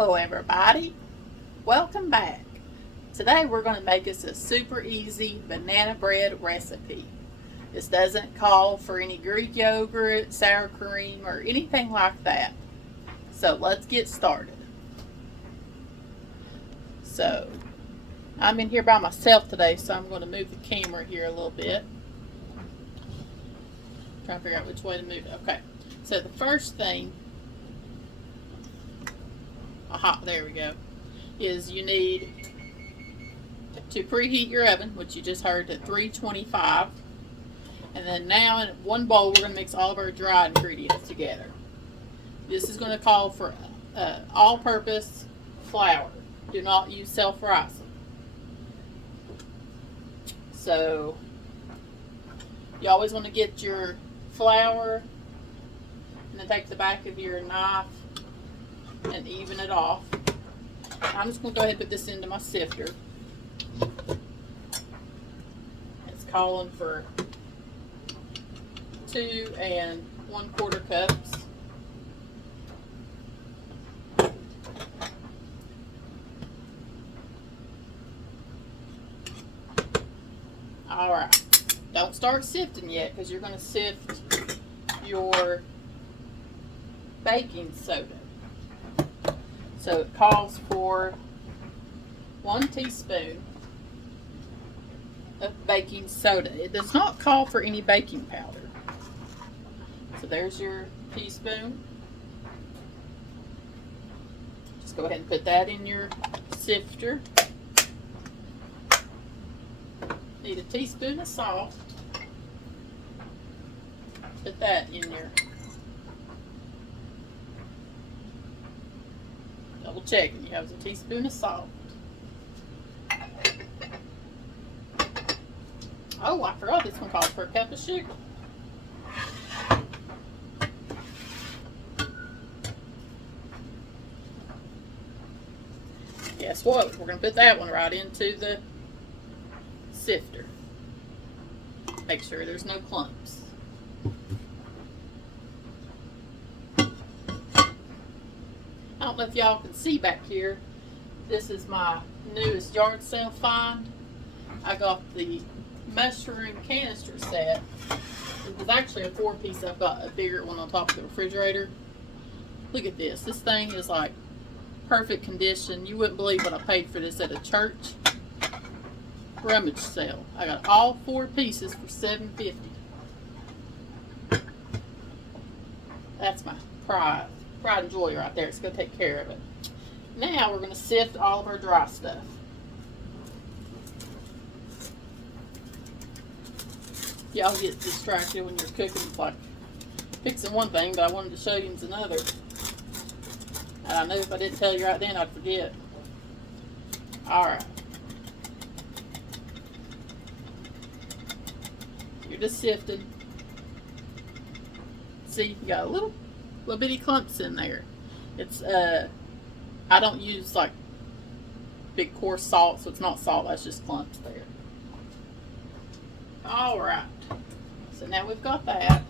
Hello everybody, welcome back. Today we're going to make us a super easy banana bread recipe. This doesn't call for any Greek yogurt, sour cream, or anything like that. So let's get started. So I'm in here by myself today, so I'm going to move the camera here a little bit. Trying to figure out which way to move it. Okay, so the first thing, there we go, is you need to preheat your oven, which you just heard, at 325. And then now in one bowl we're going to mix all of our dry ingredients together. This is going to call for all-purpose flour. Do not use self-rising. So you always want to get your flour and then take the back of your knife and even it off. I'm just going to go ahead and put this into my sifter. It's calling for 2 1/4 cups. Alright, don't start sifting yet because you're going to sift your baking soda. So it calls for 1 teaspoon of baking soda. It does not call for any baking powder. So there's your teaspoon. Just go ahead and put that in your sifter. Need a teaspoon of salt. Put that in your, double checking, you have a teaspoon of salt. Oh, I forgot this one calls for a cup of sugar. Guess what? We're going to put that one right into the sifter. Make sure there's no clumps. I don't know if y'all can see back here. This is my newest yard sale find. I got the mushroom canister set. It was actually a 4-piece. I've got a bigger one on top of the refrigerator. Look at this. This thing is like perfect condition. You wouldn't believe what I paid for this at a church rummage sale. I got all 4 pieces for $7.50. That's my pride and joy right there. It's going to take care of it. Now we're going to sift all of our dry stuff. Y'all get distracted when you're cooking. It's like fixing one thing, but I wanted to show you another. And I knew if I didn't tell you right then, I'd forget. Alright. You're just sifting. See, you got a little bitty clumps in there. It's I don't use like big coarse salt, so it's not salt, that's just clumps there. Alright, so now we've got that,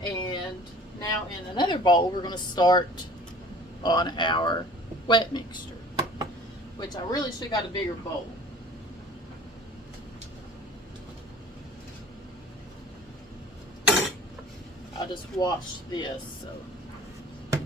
and now in another bowl we're going to start on our wet mixture, which I really should have got a bigger bowl. I'll just wash this, so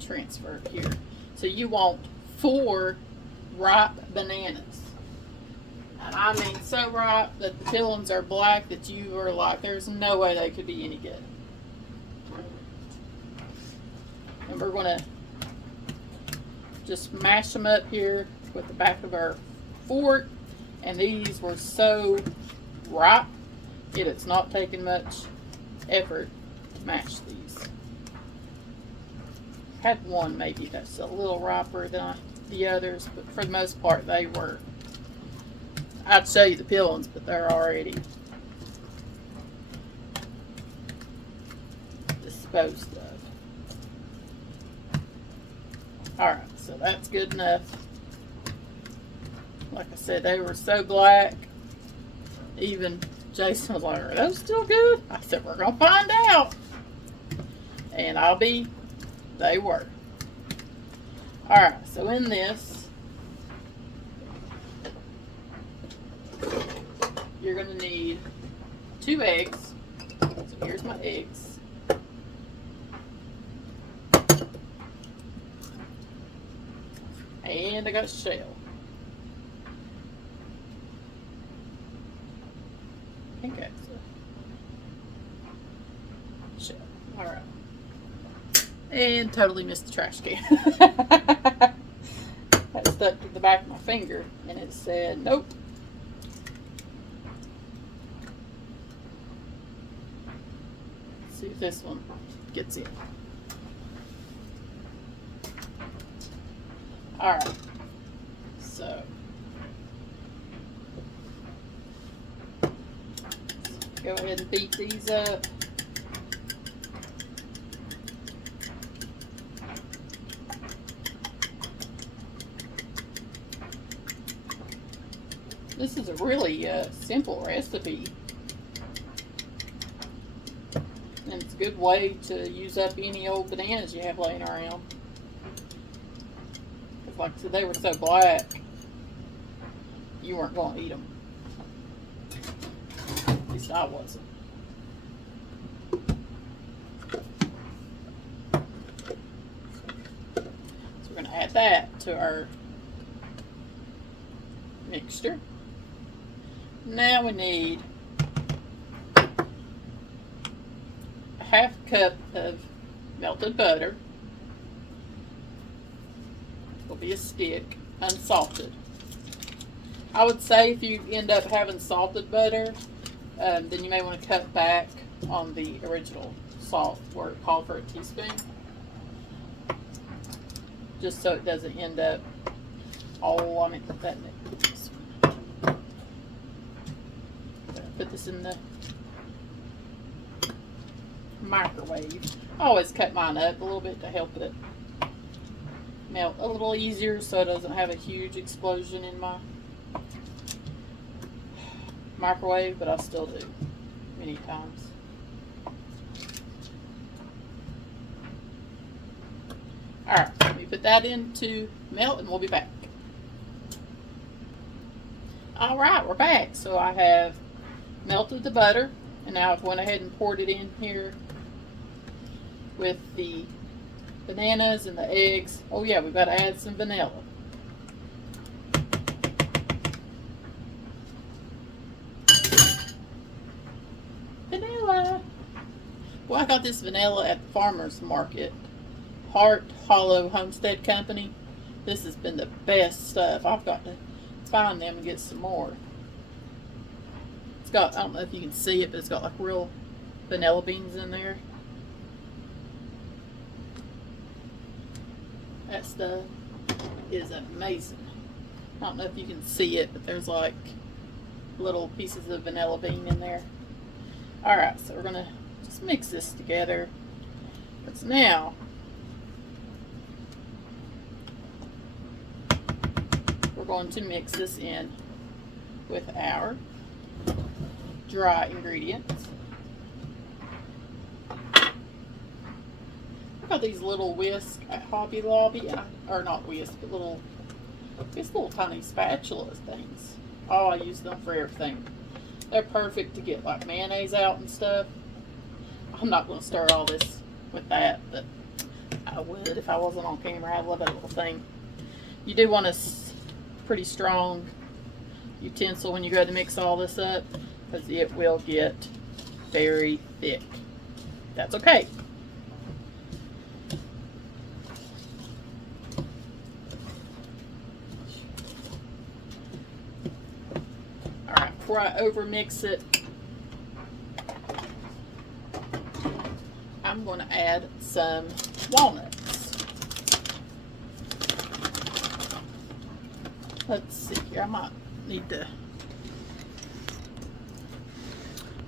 transfer it here. So you want 4 ripe bananas. And I mean so ripe that the peelings are black that you are like, there's no way they could be any good. And we're going to just mash them up here with the back of our fork. And these were so ripe, it's not taking much effort to mash these. Had one maybe that's a little riper than the others, but for the most part they were. I'd show you the peelings, but they're already disposed of. Alright, so that's good enough. Like I said, they were so black. Even Jason was like, are those still good? I said, we're going to find out. And they were. Alright, so in this, you're going to need 2 eggs. So here's my eggs. And I got a shell. I think that's a shell. Alright. And totally missed the trash can. That stuck to the back of my finger and it said nope. Let's see if this one gets in. Alright. So go ahead and beat these up. This is a really simple recipe, and it's a good way to use up any old bananas you have laying around. Because like I said, they were so black, you weren't going to eat them. At least I wasn't. So we're going to add that to our mixture. Now we need a ½ cup of melted butter. This will be a stick, unsalted. I would say if you end up having salted butter, then you may want to cut back on the original salt where it called for a teaspoon. Just so it doesn't end up all on it. That put this in the microwave. I always cut mine up a little bit to help it melt a little easier so it doesn't have a huge explosion in my microwave, but I still do many times. Alright, let me put that into melt and we'll be back. Alright, we're back. So I have melted the butter, and now I've went ahead and poured it in here with the bananas and the eggs. Oh yeah, we've got to add some vanilla. Vanilla! Well, I got this vanilla at the farmer's market. Heart Hollow Homestead Company. This has been the best stuff. I've got to find them and get some more. It's got, I don't know if you can see it, but it's got like real vanilla beans in there. That stuff is amazing. I don't know if you can see it, but there's like little pieces of vanilla bean in there. Alright, so we're going to just mix this together. Because now we're going to mix this in with our dry ingredients. I got these little whisk at Hobby Lobby, or not whisk, but these little tiny spatula things. Oh, I use them for everything. They're perfect to get like mayonnaise out and stuff. I'm not going to stir all this with that, but I would if I wasn't on camera. I love that little thing. You do want a pretty strong utensil when you go to mix all this up, because it will get very thick. That's okay. Alright, before I over mix it, I'm going to add some walnuts. Let's see here, I might need to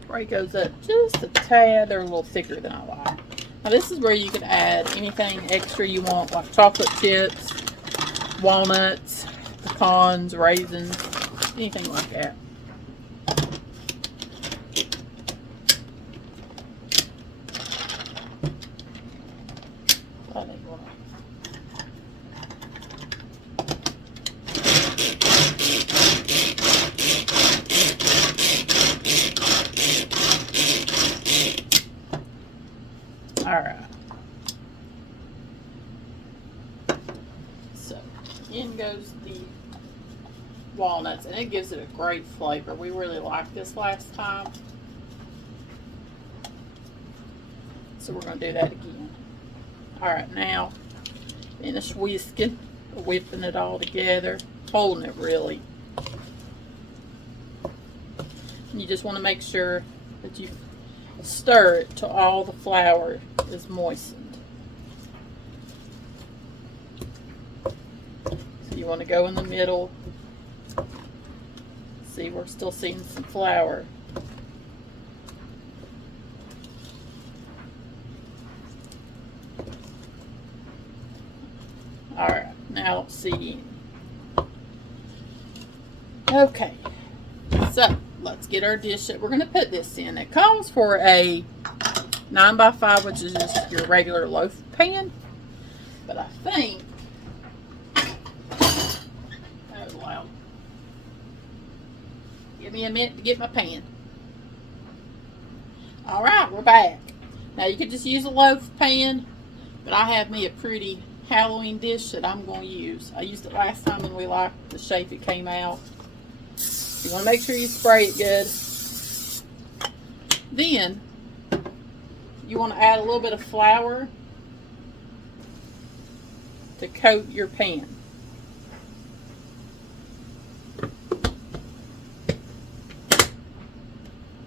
break those up just a tad. They're a little thicker than I like. Now this is where you can add anything extra you want, like chocolate chips, walnuts, pecans, raisins, anything like that. Alright. So, in goes the walnuts, and it gives it a great flavor. We really liked this last time. So we're going to do that again. Alright, now finish whisking, whipping it all together, holding it really. And you just want to make sure that you stir it till all the flour is moistened. So you want to go in the middle. See, we're still seeing some flour. Alright, now I don't see any. Okay, so let's get our dish that we're going to put this in. It calls for a 9x5, which is just your regular loaf pan. But I think that was loud. Give me a minute to get my pan. Alright, we're back. Now you could just use a loaf pan, but I have me a pretty Halloween dish that I'm going to use. I used it last time and we liked the shape it came out. You want to make sure you spray it good. Then you want to add a little bit of flour to coat your pan.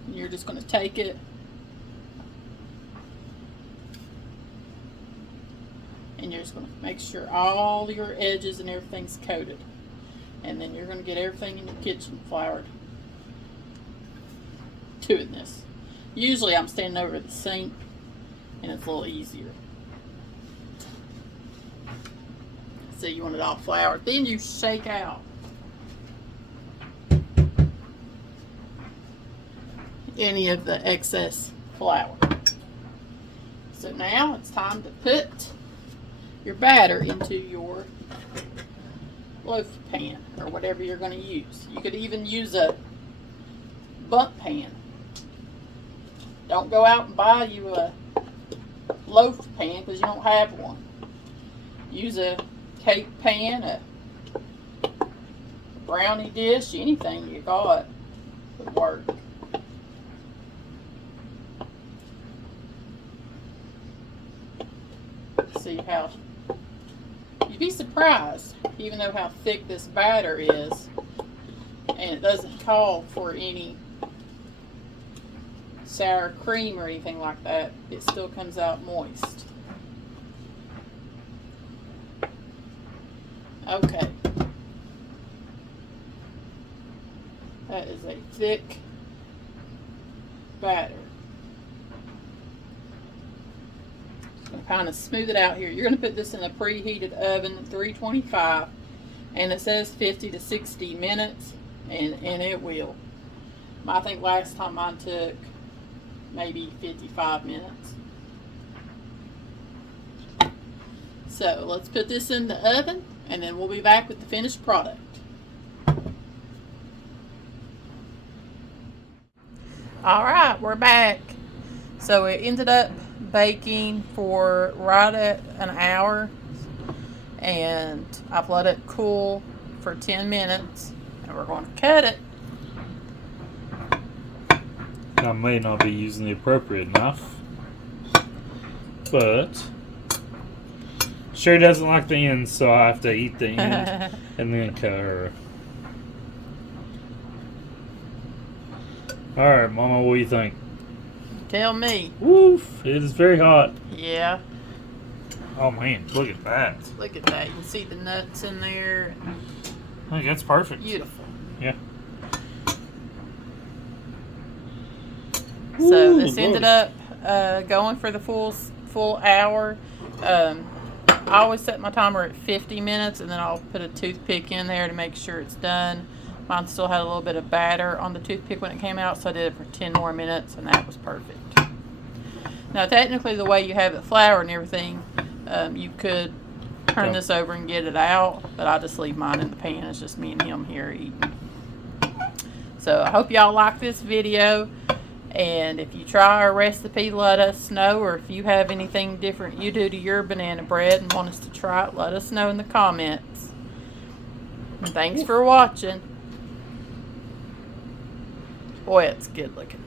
And you're just going to take it and you're just going to make sure all your edges and everything's coated. And then you're going to get everything in your kitchen floured. Doing this. Usually I'm standing over the sink and it's a little easier. So you want it all floured. Then you shake out any of the excess flour. So now it's time to put your batter into your loaf pan or whatever you're going to use. You could even use a bundt pan. Don't go out and buy you a loaf pan because you don't have one. Use a cake pan, a brownie dish, anything you got would work. See how you'd be surprised, even though how thick this batter is, and it doesn't call for any sour cream or anything like that, it still comes out moist. Okay. That is a thick batter. Kind of smooth it out here. You're going to put this in a preheated oven at 325, and it says 50 to 60 minutes, and it will. I think last time mine took maybe 55 minutes. So let's put this in the oven, and then we'll be back with the finished product. Alright, we're back. So it ended up baking for right at an hour, and I've let it cool for 10 minutes, and we're going to cut it. I may not be using the appropriate knife, but Sherry doesn't like the ends, so I have to eat the end and then cut her. Alright, Mama, what do you think? Tell me. Woof! It is very hot. Yeah. Oh man, look at that. Look at that. You can see the nuts in there. I think that's perfect. Beautiful. Yeah. So this ended up going for the full hour. I always set my timer at 50 minutes, and then I'll put a toothpick in there to make sure it's done. Mine still had a little bit of batter on the toothpick when it came out, so I did it for 10 more minutes, and that was perfect. Now, technically, the way you have it floured and everything, you could turn this over and get it out, but I just leave mine in the pan. It's just me and him here eating. So I hope y'all like this video, And if you try our recipe, let us know. Or if you have anything different you do to your banana bread and want us to try it, let us know in the comments. And thanks for watching. Boy, it's good looking.